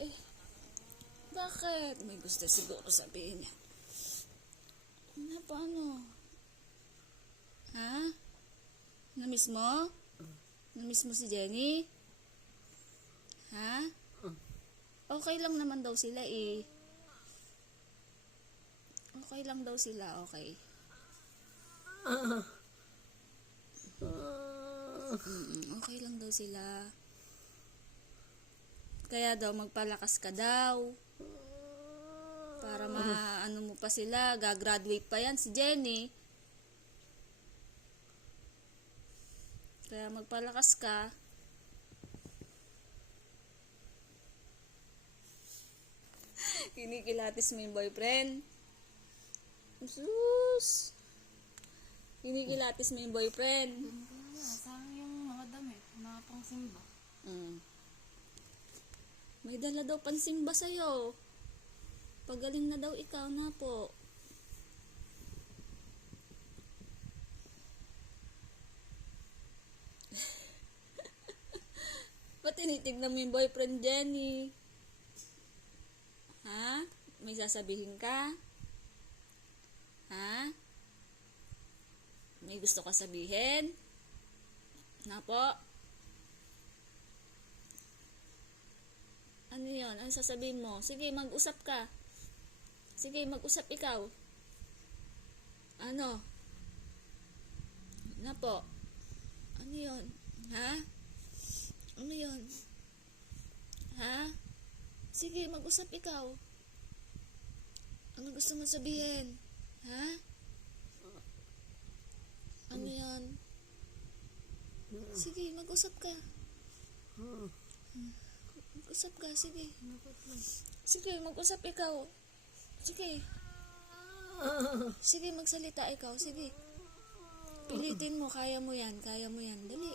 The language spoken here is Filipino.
eh. Bakit? May gusto siguro sabihin niya. Na paano? Ha? Namiss mo? Namiss mo si Jenny? Ha? Okay lang naman daw sila eh. Okay lang daw sila, okay. Okay lang daw sila. Kaya daw magpalakas ka daw. Para maano mo pa sila, gagraduate pa yan si Jenny. Kaya magpalakas ka. Kinikilatis mo yung boyfriend. Sus! Kinikilatis mo yung boyfriend. Sayang yung mga damit, mga pangsimba. May dala daw pansimba sa'yo. Pagaling na daw ikaw na po. Ba't tinitignan mo yung boyfriend, Jenny? Ha? May sasabihin ka? Ha? May gusto ka sabihin? Na po? Ano yun? Ano sasabihin mo? Sige, mag-usap ka. Sige, mag-usap ikaw. Ano? Na po? Ano yun? Ha? Ano yun? Ha? Sige, mag-usap ikaw. Ano gusto mo sabihin? Ha? Ano yun? Sige, mag-usap ka. Mag-usap ka, sige. Sige, mag-usap ikaw. Sige. Sige, magsalita ikaw, sige. Pilitin mo, kaya mo yan, dali.